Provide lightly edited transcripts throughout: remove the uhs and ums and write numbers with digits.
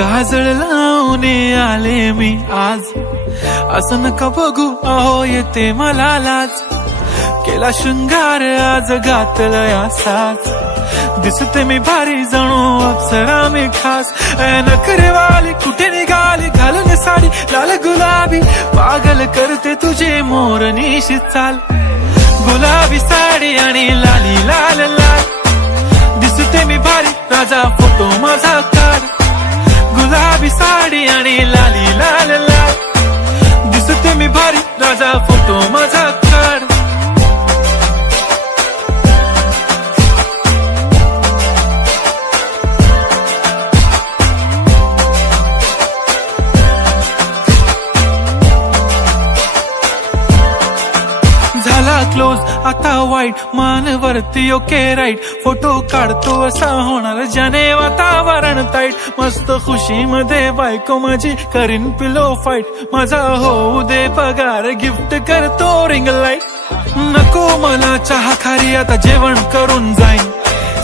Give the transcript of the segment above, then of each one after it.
काजळ लावून आले मी आज, असं नका बघू अहो येते मला लाज. केला शृंगार आज घातलंय असाच, दिसते मी भारी जणू अप्सरा मी खास. नखरेवाली कुठे निघाली घालून साडी लाल गुलाबी, पागल करते तुझे मोरनीशी चाल. गुलाबी साडी आणि लाली लाल लाल, दिसते मी भारी राजा फोटो माझा काढ. गुलाबी साडी आणि लाली लाल लाल, दिसते मी भारी राजा फोटो माझा काढ. झाला क्लोज आता वाईट, मानवरती ओके राईट. फोटो काढतो असा होणार ज्याने वातावरण ताईट. मस्त खुशी मध्ये बायको माझी करीन पिलो फाईट. माझा होऊ दे पगार गिफ्ट करतो रिंग लाईट. नको मला चहा खारी आता जेवण करून जाईन.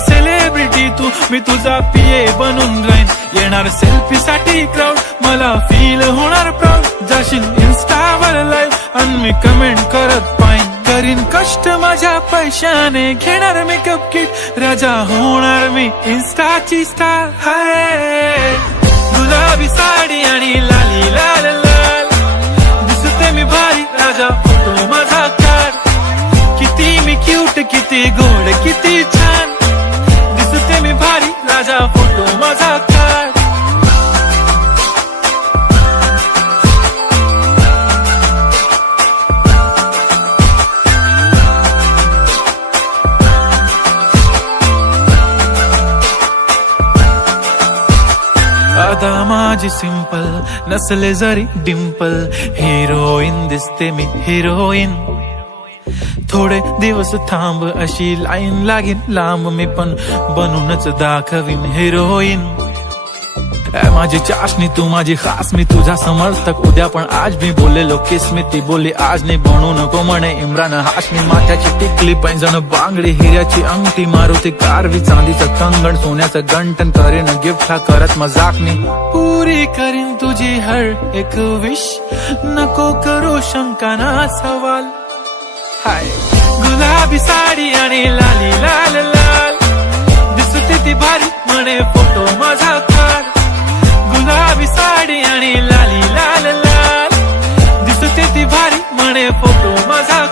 सेलिब्रिटी तू मी तुझा पिये बनून राहीन. येणार सेल्फी साठी क्राऊड मला फील होणार प्राऊड. जाशील इन्स्टावर लाईव्ह आणि मी कमेंट करत पाईन. करीन कष्ट माझ्या पैशाने घेणार मेकअप किट. राजा होणार मी इन्स्टाची स्टार. हाय गुलाबी साडी आणि लाली लाल लाल, दिसते मी भारी राजा फोटो माझा काढ. किती मी क्यूट किती गोड किती छान, दिसते मी भारी राजा फोटो माझा काढ. आता माझी सिंपल नसले जरी डिंपल, हिरोईन दिसते मी हिरोईन. थोडे दिवस थांब अशी लाईन लागेल लांब, मी पण बनूनच दाखवीन हिरोईन. माझी चाशनी तू माझी खास, मी तुझा समर्थक उद्या पण आज मी बोललेलो किस मी. ती बोलली आज नाही बनू नको म्हणे इम्रान हाशमी. माथ्याची टिकली पैंजण बांगडी हिऱ्याची अंगठी, मारुती कारवी चांदीचं कंगण सोन्याचं गंटन. करीन गिफ्ट हा करत मजाकनी, पुरी करीन तुझी हर एक विश. नको करू शंका ना सवाल. हाय गुलाबी साडी आणि लाली लाल लाल, दिसते ती भारी म्हणे फोटो माझा काढ. गुलाबी साडी आणि लाली लाल लाल, दिसते ती भारी म्हणे फोटो माझा.